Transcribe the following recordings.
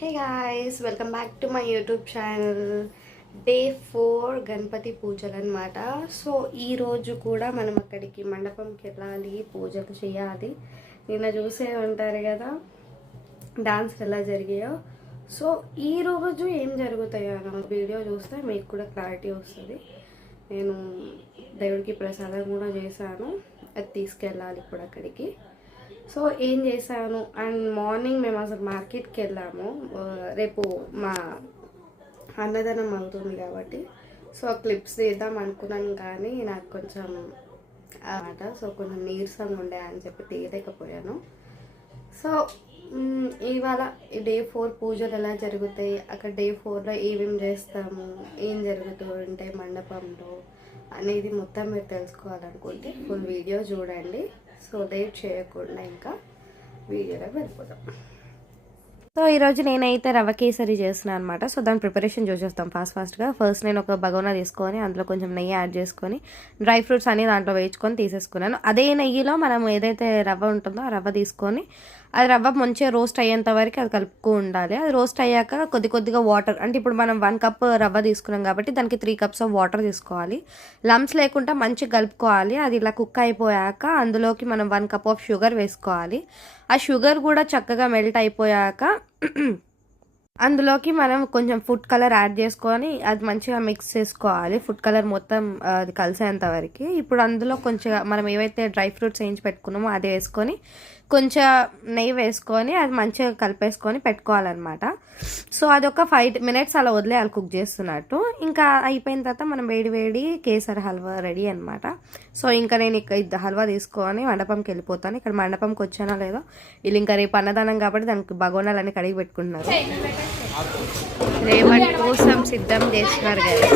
Hey guys, welcome back to my YouTube channel. Day 4 Ganapati పూజలు అనమాట. So ఈరోజు కూడా మనం అక్కడికి మండపంకి వెళ్ళాలి, పూజలు చేయాలి. నిన్న చూసే ఉంటారు కదా డాన్స్ ఎలా జరిగాయో. సో ఈరోజు ఏం జరుగుతాయో అన్న వీడియో చూస్తే మీకు కూడా క్లారిటీ వస్తుంది. నేను దేవుడికి ప్రసాదం కూడా చేశాను, అది తీసుకెళ్ళాలి ఇప్పుడు అక్కడికి. సో ఏం చేశాను అండ్ మార్నింగ్ మేము అసలు మార్కెట్కి వెళ్ళాము. రేపు మా అన్నదానం అవుతుంది కాబట్టి సో క్లిప్స్ తీద్దాం అనుకున్నాను, కానీ నాకు కొంచెం అన్నమాట సో కొంచెం నీరసంగా ఉండే అని చెప్పి తీయలేకపోయాను. సో ఇవాళ డే 4 పూజలు ఎలా జరుగుతాయి, అక్కడ డే 4లో ఏమేమి చేస్తాము, ఏం జరుగుతూ ఉంటాయి మండపంలో అనేది మొత్తం మీరు తెలుసుకోవాలనుకుంటే ఫుల్ వీడియో చూడండి. సో లేట్ చేయకుండా ఇంకా వీడియోలో వెళ్ళిపోతాం. సో ఈరోజు నేనైతే రవ్వ కేసరి చేస్తున్నాను అనమాట. సో దాని ప్రిపరేషన్ చూసేస్తాం ఫాస్ట్గా. ఫస్ట్ నేను ఒక బగోనా తీసుకొని అందులో కొంచెం నెయ్యి యాడ్ చేసుకొని డ్రై ఫ్రూట్స్ అన్ని దాంట్లో వేయించుకొని తీసేసుకున్నాను. అదే నెయ్యిలో మనం ఏదైతే రవ్వ ఉంటుందో ఆ రవ్వ తీసుకొని అది రవ్వ మంచిగా రోస్ట్ అయ్యేంత వరకు అది కలుపుతూ ఉండాలి. అది రోస్ట్ అయ్యాక కొద్దిగా వాటర్, అంటే ఇప్పుడు మనం 1 కప్ రవ్వ తీసుకున్నాం కాబట్టి దానికి 3 కప్స్ ఆఫ్ వాటర్ తీసుకోవాలి. లంప్స్ లేకుండా మంచిగా కలుపుకోవాలి. అది ఇలా కుక్ అయిపోయాక అందులోకి మనం 1 కప్ ఆఫ్ షుగర్ వేసుకోవాలి. ఆ షుగర్ కూడా చక్కగా మెల్ట్ అయిపోయాక అందులోకి మనం కొంచెం ఫుడ్ కలర్ యాడ్ చేసుకొని అది మంచిగా మిక్స్ చేసుకోవాలి. ఫుడ్ కలర్ మొత్తం అది కలిసేంత వరకు. ఇప్పుడు అందులో కొంచెం మనం ఏవైతే డ్రై ఫ్రూట్స్ వేయించి పెట్టుకున్నామో అది వేసుకొని కొంచెం నెయ్యి వేసుకొని అది మంచిగా కలిపేసుకొని పెట్టుకోవాలన్నమాట. సో అది ఒక 5 minutes అలా వదిలేయాలి కుక్ చేస్తున్నట్టు. ఇంకా అయిపోయిన తర్వాత మనం వేడి కేసరి హల్వా రెడీ అనమాట. సో ఇంకా నేను ఇక్కడ హల్వా తీసుకొని మండపంకి వెళ్ళిపోతాను. ఇక్కడ మండపంకి వచ్చానో లేదో వీళ్ళు ఇంకా రేపు అన్నదానం కాబట్టి దానికి బగోనాలన్నీ కడిగి పెట్టుకుంటున్నారు. రేపటి కోసం సిద్ధం చేస్తున్నారు కదా.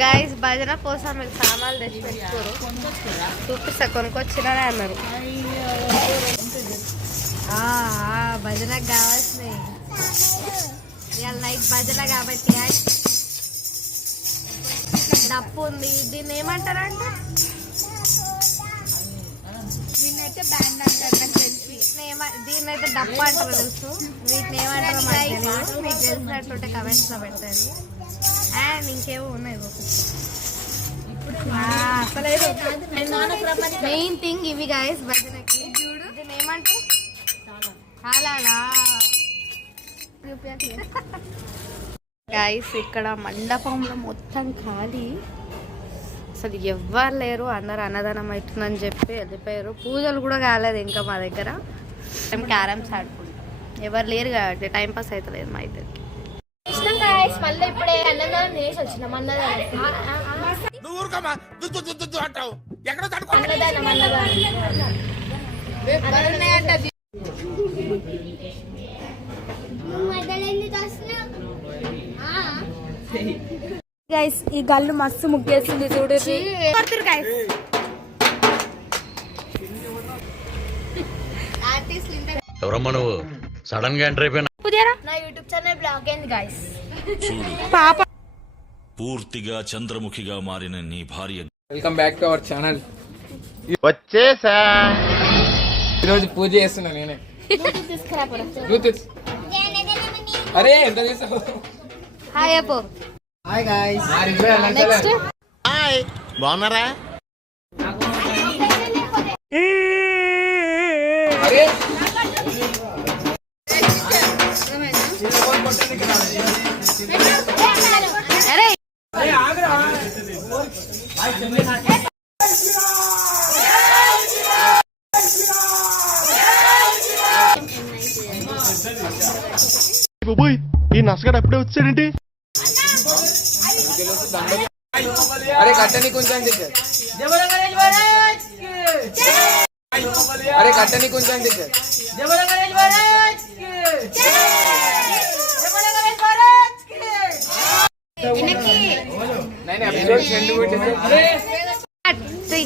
గైస్ భజన కోసం మీకు సామాన్లు తెచ్చి పెట్టుకోరు, చూపిస్తా కొనుక్కొచ్చినారే అన్నారు. భజనకు కావాల్సినవి ఇవాళ నైట్ భజన కాబట్టి డప్పు ఉంది. దీన్ని ఏమంటారా అంటే దీన్నైతే బ్యాండ్ అంటారు నాకు తెలిసి. దీన్నైతే డప్పు అంటారు తెలుసు, వీటిని ఏమంటారో మీకు తెలిసినట్టుంటే కమెంట్స్లో పెడతారు. అండ్ ఇంకేమో ఉన్నాయి మెయిన్ థింగ్ ఇవి గాయస్ భజనకి. దీన్ని ఏమంటారు గాయస్. ఇక్కడ మండపంలో మొత్తం ఖాళీ, అసలు ఎవ్వరు లేరు. అందరు అన్నదానం అవుతుందని చెప్పి వెళ్ళిపోయారు. పూజలు కూడా కాలేదు ఇంకా మా దగ్గర. మేము క్యారమ్స్ ఆడుకుంటాం, ఎవరు లేరు కాబట్టి టైం పాస్ అవుతలేదు మా ఇద్దరికి. మళ్ళీ ఇప్పుడే అన్నదానం చేసి వచ్చినాం. గైస్ ఈ గల్లు మస్తు ముగ్గేస్తుంది చూడండి. ఎవరమ్మా నువ్వు సడన్ గా ఎంటర్ అయిపోయినా? నా యూట్యూబ్ ఛానల్ బ్లాగ్ అయింది గైస్. పాప పూర్తిగా చంద్రముఖిగా మారిన నీ భార్య. Welcome back to our channel. వచ్చేసా ఈరోజు పూజ చేస్తున్నా నేనే. అరే ఎంత చేసావు? హాయ్ అప్పు. Hi guys. నెక్స్ట్ హాయ్, బాగున్నారా? అరే ఈ నసగడు అప్పుడే వచ్చాడేంటి? అరే కట్టని కొంచెం టీచర్. అరే కట్టని కొంచెం టీచర్. నేను ఎపిసోడ్ సెండ్ కొట్టేసా. త్రీ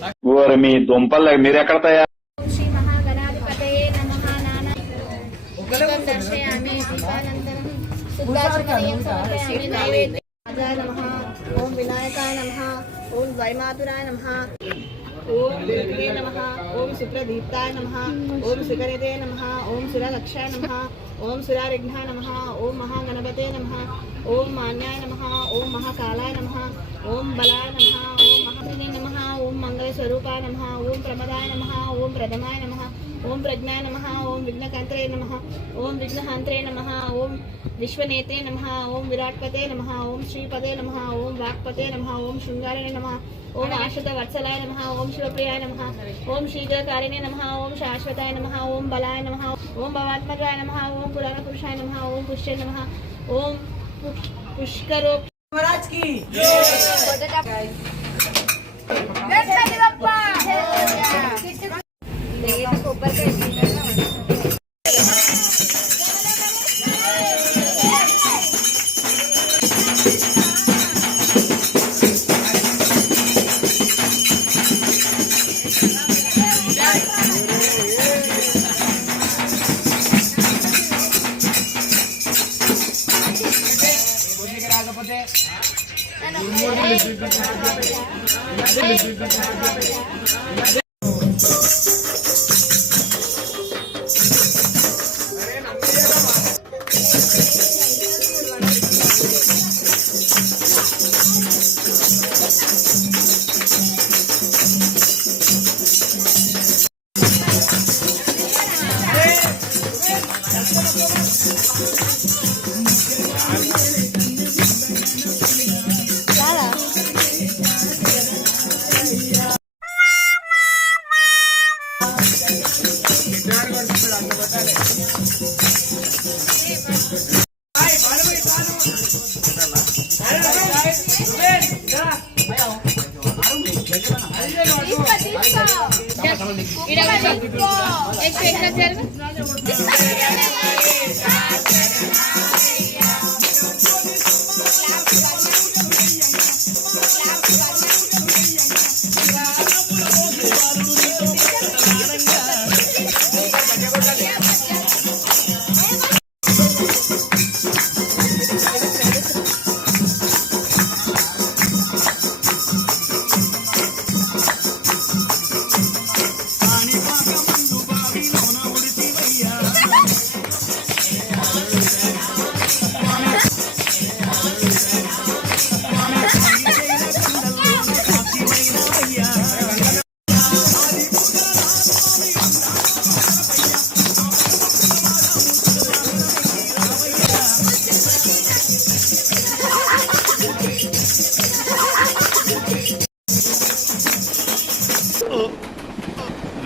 మీ దుంపలు మీరెక్కడ తయారు శ్రీ మహాగణాధిపతయే నమః నానా దీపం దర్శయామి దీపానంతరం శుద్ధాచమనీయం సమర్పయామి నైవేద్యం రాజాయ నమః ఓం వినాయకాయ నమః ఓం ద్వైమాతురాయ నమః ఓం దుర్గే నమః ఓం సుప్రదీప్తాయ నమః ఓం సుగరిదే నమః ఓం సురలక్షాయ నమః ఓం సురారిఘ్నాయ నమః ఓం మహాగణపతే నమః ఓం మాన్యాయ నమః ఓం మహాకాలాయ నమః ఓం బలాయ నమః ఓం మహాత్రినే నమః ఓం మంగళస్వరూపాయ నమః ఓం ప్రమదాయ నమః ఓం ప్రథమాయ నమః ఓం ప్రజ్ఞాయ నమః ఓం విఘ్నకంత్రే నమః ఓం విఘ్నహంత్రే నమః ఓం విశ్వనేతే నమః ఓం విరాట్పతే నమః ఓం శ్రీపదే నమః ఓం వాక్పతే నమః ఓం శృంగారిణే నమః ఓం ఆశ్రిత వత్సలాయ నమః ఓం శివప్రియాయ నమః ఓం శీఘ్రకారిణే నమః ఓం శాశ్వతాయ నమః ఓం బలాయ నమః ఓం భవాత్మజాయ నమః ఓం పురాణ పురుషాయ నమః ఓం పుష్య నమః ఓం పుష్కరో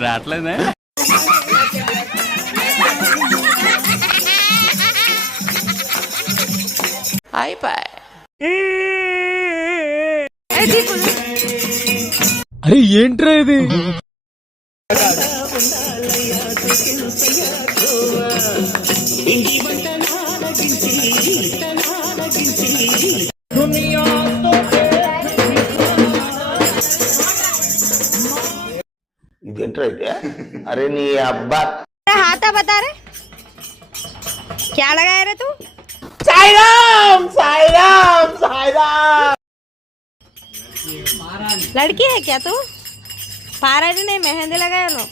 రావట్లేదే అరే ఏంట్రా ఇది ఇదేంట్రా అయితే అరే నీ అబ్బా हाथा बता रहे क्या लगाया रे तू लड़की है क्या तू पारा जी नहीं मेहंदी लगाया लो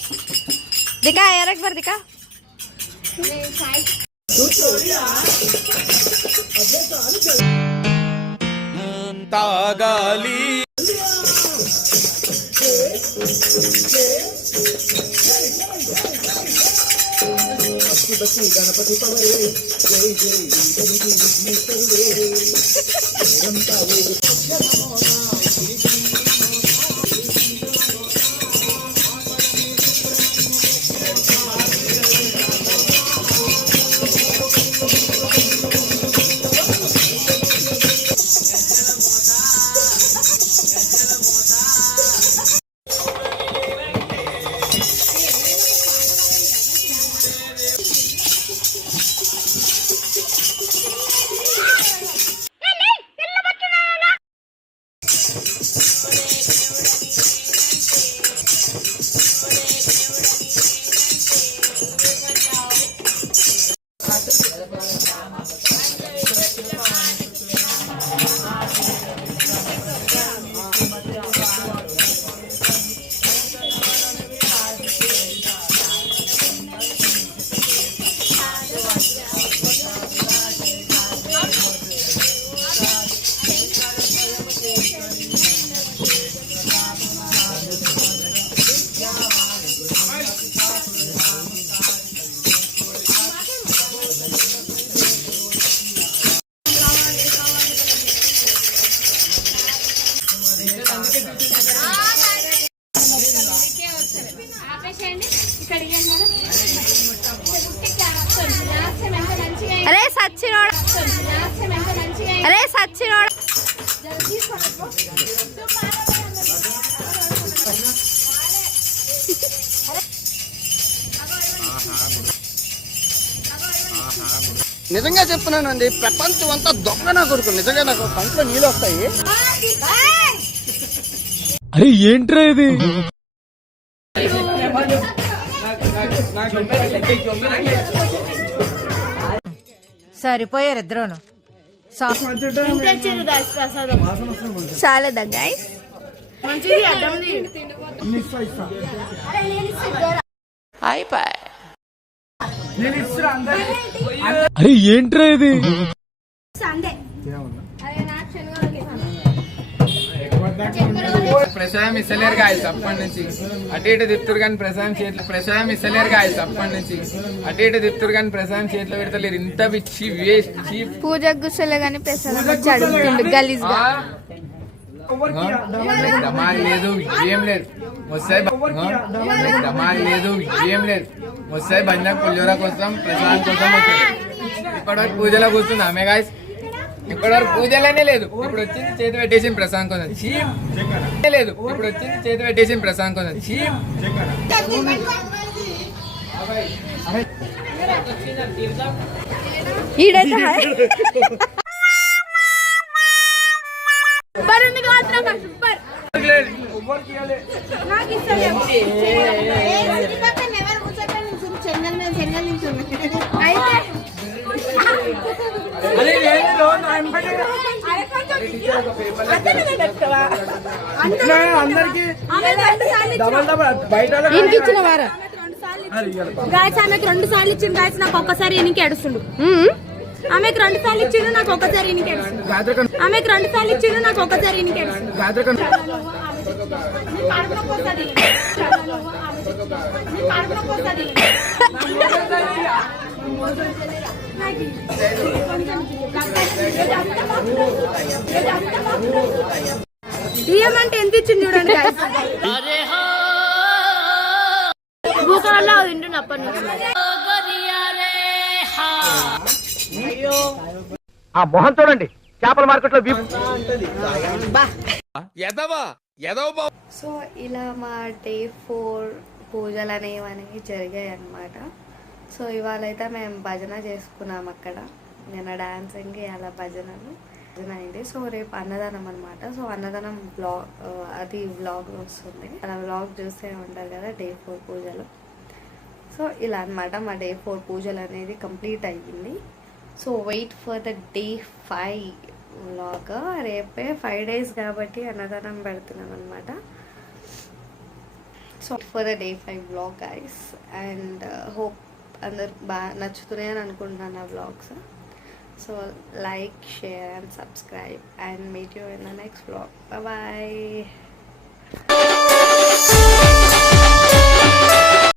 दिखा यार एक बार दिखा తాగాలి అరే సచ్చినోడా, అరే సచ్చినోడా. నిజంగా చెప్తున్నానండి, ప్రపంచం అంతా దొంగ నా కొడుకు. నిజంగా నాకు కంట్లో నీళ్ళు వస్తాయి. అరే ఏంట్రా ఇది? సరిపోయారు ఇద్దరును. చాలదా గైస్? అరే ఏంట్రా ఇది? ప్రసాదం ఇస్తలేరు గాయస్ అప్పటి నుంచి. అటు ఇటు తిప్పుతురు కానీ ప్రసాదం చేతిలో, ప్రసాదం ఇస్తలేరు గాయస్ అప్పటి నుంచి. అటు ఇటు తిప్పుతురు కానీ ప్రసాదం చేతిలో పెడతలేరు. ఇంత పిచ్చి వేస్ట్ చీప్. పూజ గుసలే గాని ప్రసాదం వచ్చి అడుగుతుండు గలీజ్ గా. దమాల్ లేదు ఏం లేదు వస్తాయి. దమాల్ లేదు ఏం లేదు వస్తాయి. బంజా పులిహోర కోసం ప్రసాదం కోసం వచ్చాయి. ఇప్పటివరకు పూజలో కూర్చుంది ఆమె గాయస్. ఇప్పటివరకు పూజలోనే లేదు. ఇప్పుడు వచ్చింది చేతి పెట్టేసింది ప్రసాదం కోసం. చీప్ లేదు. ఇప్పుడు వచ్చింది చేతి పెట్టేసింది ప్రసాదం కోసం. చీప్. ఈడైతే ఇచ్చిన వారా గాయస్ ఆమెకు 2 సార్లు ఇచ్చిండు. గాయస్ నాకు ఒక్కసారి ఎనికి ఏడుస్తుండు. ఆమెకు 2 సార్లు ఇచ్చిండు, నాకు ఒక్కసారి ఎనికి ఏడుస్తుండు. ఆమెకు 2 సార్లు ఇచ్చిండు, నాకు ఒక్కసారి ఎనికి ఏడుస్తుండు. ఇయ్యమంటే ఎంత ఇచ్చింది చూడండి గాయస్. భూకాల్లో తింటున్నా అప్పటి నుంచి. ఆ మొహం చూడండి, చేపల మార్కెట్ లో సో ఇలా మా డే 4 పూజలు అనేవి జరిగాయి అన్నమాట. సో ఇవాళ అయితే మేము భజన చేసుకున్నాం అక్కడ. నిన్న డాన్సింగ్కి అలా భజన అయింది. సో రేపు అన్నదానం అనమాట. సో అన్నదానం అది వ్లాగ్ వస్తుంది. అలా వ్లాగ్ చూస్తే ఉంటారు కదా డే 4 పూజలు. సో ఇలా అనమాట మా డే 4 పూజలు అనేది కంప్లీట్ అయ్యింది. So wait for the day 5 vlog. రేపే 5 days కాబట్టి అన్నదానం పెడుతున్నాం అనమాట. So for the day 5 vlog guys. And hope అందరు బాగా నచ్చుతున్నాయని అనుకుంటున్నాను ఆ vlogs. So like, share and subscribe and meet you in the next vlog. Bye bye.